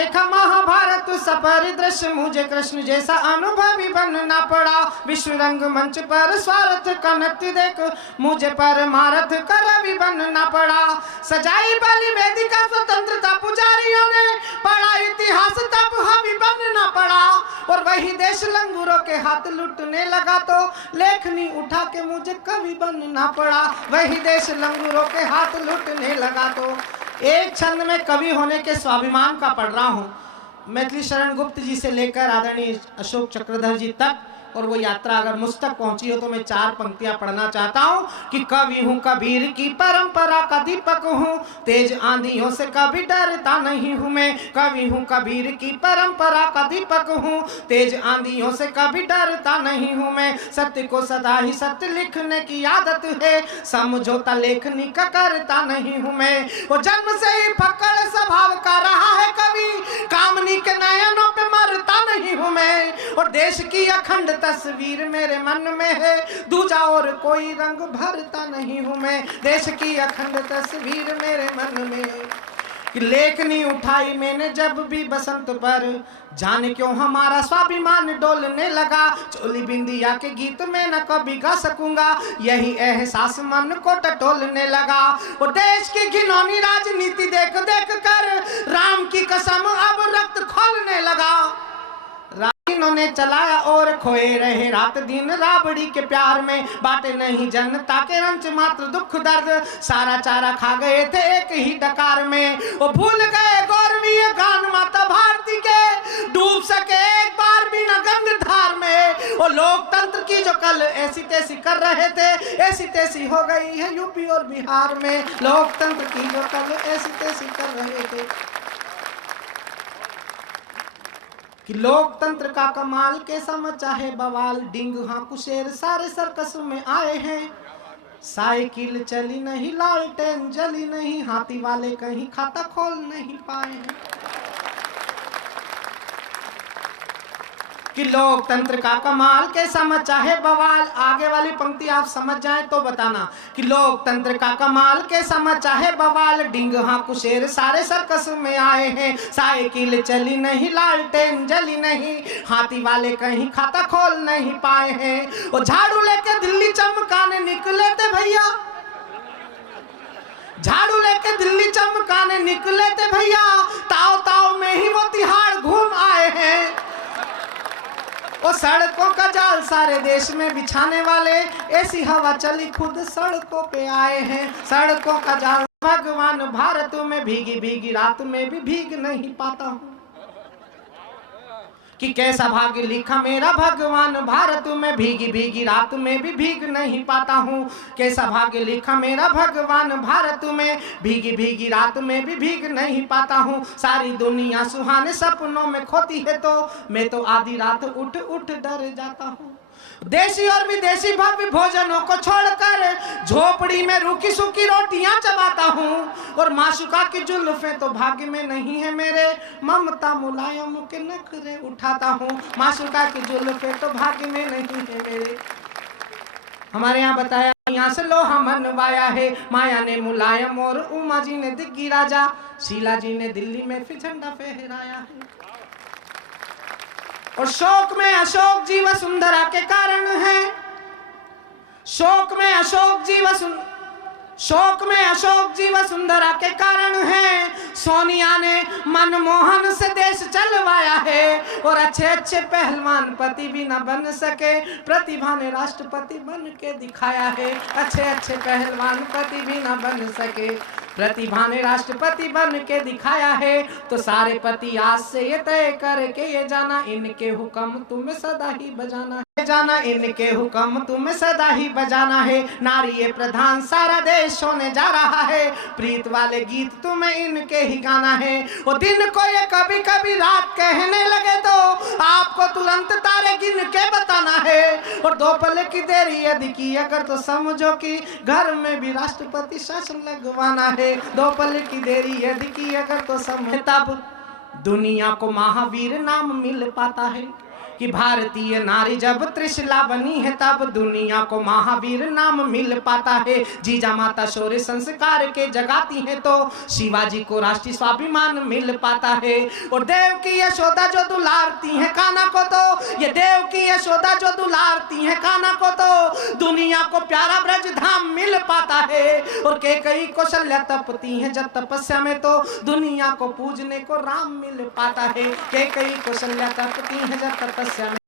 देखा महाभारत सपरिदृश्य, मुझे कृष्ण जैसा अनुभवी बनना पड़ा। विश्व रंग मंच पर स्वार्थ का नृत्य देख मुझे परमार्थ का रवि बनना पड़ा। सजाई बलि वेदिका स्वतंत्रता पुजारियों ने, पढ़ा इतिहास तब हमें बनना पड़ा। और वही देश लंगूरों के हाथ लूटने लगा तो लेखनी उठा के मुझे कवि बनना पड़ा। वही देश लंगूरों के हाथ लूटने लगा तो। एक छंद में कवि होने के स्वाभिमान का पढ़ रहा हूँ। मैथिली शरण गुप्त जी से लेकर आदरणीय अशोक चक्रधर जी तक, और वो यात्रा अगर मुझ तक पहुंची हो तो मैं 4 पंक्तियां पढ़ना चाहता हूं कि कवि हूं कबीर की परंपरा का दीपक हूं, तेज आंधियों से कभी डरता नहीं हूं मैं। कवि हूं कबीर की परंपरा का दीपक हूं, तेज आंधियों से कभी डरता नहीं हूं मैं। सत्य को सदा ही सत्य लिखने की आदत है, समझौता लेखनी का करता नहीं हूं मैं। वो जन्म से ही फक्कड़ स्वभाव का रहा है कवि, कामनी के नयनों पे मरता नहीं हूं मैं। और देश की अखंड तस्वीर मेरे मन में है, दूजा और कोई रंग भरता नहीं हूं मैं। देश की अखंड तस्वीर मेरे मन में कि लेखनी उठाई मैंने जब भी बसंत पर, जाने क्यों हमारा स्वाभिमान डोलने लगा। चोली बिंदिया के गीत में न कभी गा सकूंगा, यही एहसास मन को टटोलने लगा। और देश की घिनौनी राजनीति देख देख कर राम की कसम अब रक्त खोलने लगा। इन्होंने चलाया और खोए रहे रात दिन राबड़ी के प्यार में, बाटे नहीं जनता के रंच मात्र दुख दर्द, सारा चारा खा गए थे एक ही डकार में। वो भूल गए गौरवीय गान माता भारती के, डूब सके एक बार भी न गंगाधार में। वो लोकतंत्र की जो कल ऐसी तैसी कर रहे थे, ऐसी तैसी हो गई है यूपी और बिहार में। लोकतंत्र की जो कल ऐसी तैसी कर रहे थे कि लोकतंत्र का कमाल कैसा मचा है बवाल। डिंग हाँ कुशेर सारे सर्कस में आए हैं, साइकिल चली नहीं लालटेन जली नहीं, हाथी वाले कहीं खाता खोल नहीं पाए हैं। कि लोकतंत्र का कमाल कैसा मचा है बवाल। आगे वाली पंक्ति आप समझ जाएं तो बताना कि लोकतंत्र का कमाल कैसा मचा है बवाल। डिंग हाँ कुशेर सारे सर्कस में आए हैं, साइकिल चली नहीं लालटेन जली नहीं, हाथी वाले कहीं खाता खोल नहीं पाए हैं। वो झाड़ू लेके दिल्ली चमकाने निकले थे भैया, झाड़ू लेके दिल्ली चमकाने निकले थे भैया, ताव ताव में ही वो तिहाड़ घूम आए हैं। वो सड़कों का जाल सारे देश में बिछाने वाले, ऐसी हवा चली खुद सड़कों पे आए हैं। सड़कों का जाल भगवान भारत में भीगी भीगी रात में भी भीग नहीं पाता हूँ। कि कैसा भाग्य लिखा मेरा भगवान भारत में, भीगी भीगी रात में भी भीग नहीं पाता हूँ। कैसा भाग्य लिखा मेरा भगवान भारत में, भीगी भीगी रात में भी भीग नहीं पाता हूँ। सारी दुनिया सुहाने सपनों में खोती है तो मैं तो आधी रात उठ उठ डर जाता हूँ। देशी और विदेशी भव्य भोजनों को छोड़कर झोपड़ी में रूखी सूखी रोटियां चबाता हूँ। और माशुका की जुल्फें तो भाग्य में नहीं है मेरे, ममता मुलायम के नखरे उठाता हूँ। माशुका की जुल्फें तो भाग्य में नहीं है मेरे। हमारे यहाँ बताया यहाँ से लोहा मनवाया है, माया ने मुलायम और उमा जी ने दिग्गी राजा, शीला जी ने दिल्ली में फिर झंडा फहराया है। और शोक में अशोक जी वसुंधरा के कारण है, शोक में अशोक जी वसुंधरा के कारण है। सोनिया ने मनमोहन से देश चलवाया है, और अच्छे अच्छे पहलवान पति भी न बन सके, प्रतिभा ने राष्ट्रपति बन के दिखाया है। अच्छे अच्छे पहलवान पति भी न बन सके, प्रतिभा ने राष्ट्रपति बन के दिखाया है। तो सारे पति आज से ये तय करके ये जाना, इनके हुक्म तुम्हें सदा ही बजाना है, जाना इनके हुक्म तुम्हें सदा ही बजाना है। नारी ये प्रधान सारा देश होने जा रहा है, प्रीत वाले गीत तुम्हें इनके ही गाना है। वो दिन को ये कभी कभी रात कहने लगे तो आपको तुरंत तारे गिन के बताना है। और 2 पल की देरी यदि की अगर तो समझो कि घर में भी राष्ट्रपति शासन लगवाना है। 2 पल की देरी यदि की अगर तो समझ, तब दुनिया को महावीर नाम मिल पाता है। कि भारतीय नारी जब त्रिशला बनी है तब दुनिया को महावीर नाम मिल पाता है। जीजा माता शौर्य संस्कार के जगाती है तो शिवाजी को राष्ट्रीय स्वाभिमान मिल पाता है। और देव की यशोदा जो दुलारती है कान्हा को तो, ये देव की यशोदा जो दुलारती है कान्हा को तो दुनिया को प्यारा ब्रज धाम मिल पाता है। और कई कौशल्या तपती है जब तपस्या में तो दुनिया को पूजने को राम मिल पाता है। कई कौशल्या तपती है जब तपस्या में